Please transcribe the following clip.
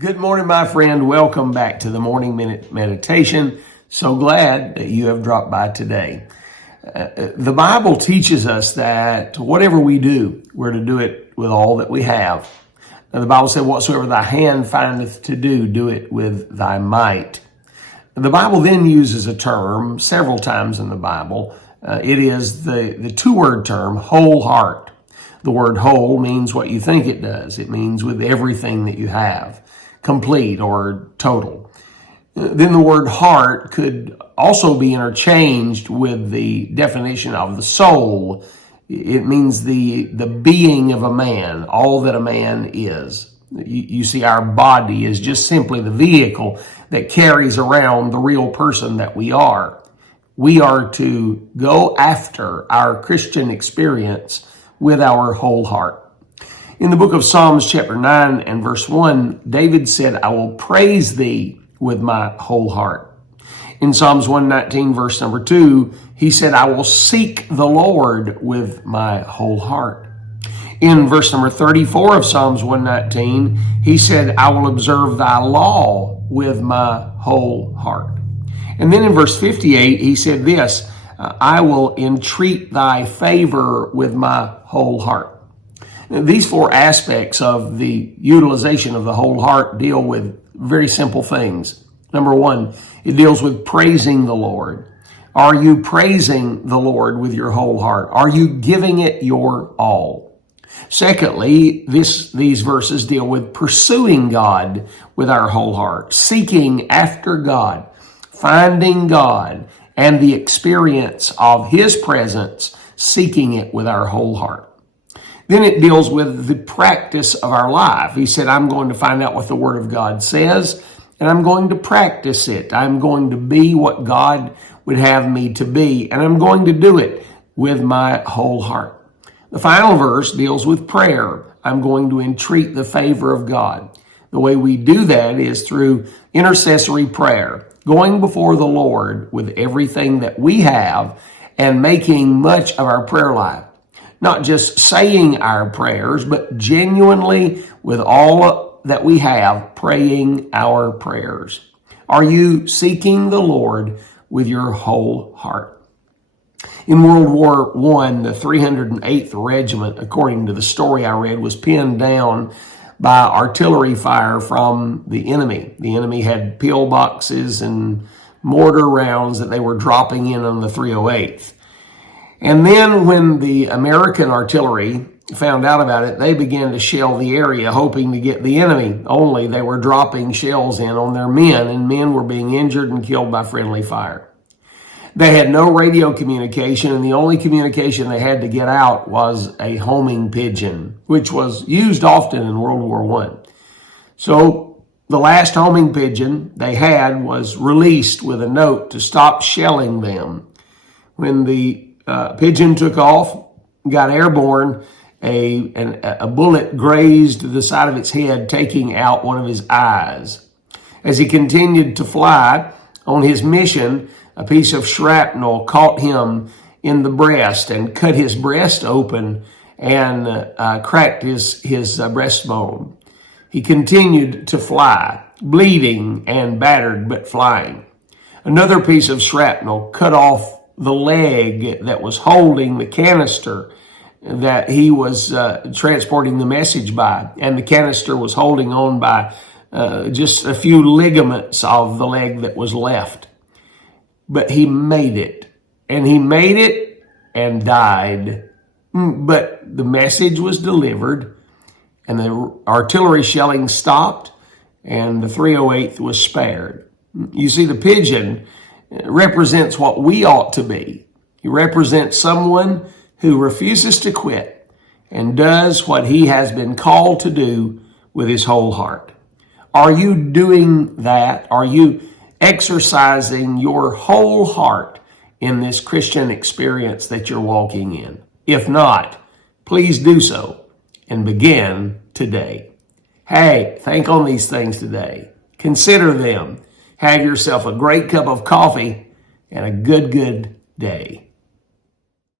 Good morning, my friend. Welcome back to the Morning Minute Meditation. So glad that you have dropped by today. The Bible teaches us that whatever we do, we're to do it with all that we have. Now, the Bible said, whatsoever thy hand findeth to do, do it with thy might. The Bible then uses a term several times in the Bible. It is the two-word term, whole heart. The word whole means what you think it does. It means with everything that you have. Complete or total. Then the word heart could also be interchanged with the definition of the soul. It means the being of a man, all that a man is. You see, our body is just simply the vehicle that carries around the real person that we are. We are to go after our Christian experience with our whole heart. In the book of Psalms chapter 9 and verse 1, David said, I will praise thee with my whole heart. In Psalms 119 verse number 2, he said, I will seek the Lord with my whole heart. In verse number 34 of Psalms 119, he said, I will observe thy law with my whole heart. And then in verse 58, he said this, I will entreat thy favor with my whole heart. These four aspects of the utilization of the whole heart deal with very simple things. Number one, it deals with praising the Lord. Are you praising the Lord with your whole heart? Are you giving it your all? Secondly, these verses deal with pursuing God with our whole heart, seeking after God, finding God, and the experience of His presence, seeking it with our whole heart. Then it deals with the practice of our life. He said, I'm going to find out what the Word of God says, and I'm going to practice it. I'm going to be what God would have me to be, and I'm going to do it with my whole heart. The final verse deals with prayer. I'm going to entreat the favor of God. The way we do that is through intercessory prayer, going before the Lord with everything that we have and making much of our prayer life. Not just saying our prayers, but genuinely with all that we have, praying our prayers. Are you seeking the Lord with your whole heart? In World War I, the 308th Regiment, according to the story I read, was pinned down by artillery fire from the enemy. The enemy had pillboxes and mortar rounds that they were dropping in on the 308th. And then when the American artillery found out about it, they began to shell the area, hoping to get the enemy. Only they were dropping shells in on their men, and men were being injured and killed by friendly fire. They had no radio communication, and the only communication they had to get out was a homing pigeon, which was used often in World War I. So the last homing pigeon they had was released with a note to stop shelling them. When the pigeon took off, got airborne, a bullet grazed the side of its head, taking out one of his eyes. As he continued to fly on his mission, a piece of shrapnel caught him in the breast and cut his breast open and cracked his breastbone. He continued to fly, bleeding and battered, but flying. Another piece of shrapnel cut off the leg that was holding the canister that he was transporting the message by. And the canister was holding on by just a few ligaments of the leg that was left. But he made it. And he made it and died. But the message was delivered, and the artillery shelling stopped, and the 308th was spared. You see, the pigeon represents what we ought to be. He represents someone who refuses to quit and does what he has been called to do with his whole heart. Are you doing that? Are you exercising your whole heart in this Christian experience that you're walking in? If not, please do so and begin today. Hey, think on these things today. Consider them. Have yourself a great cup of coffee and a good day.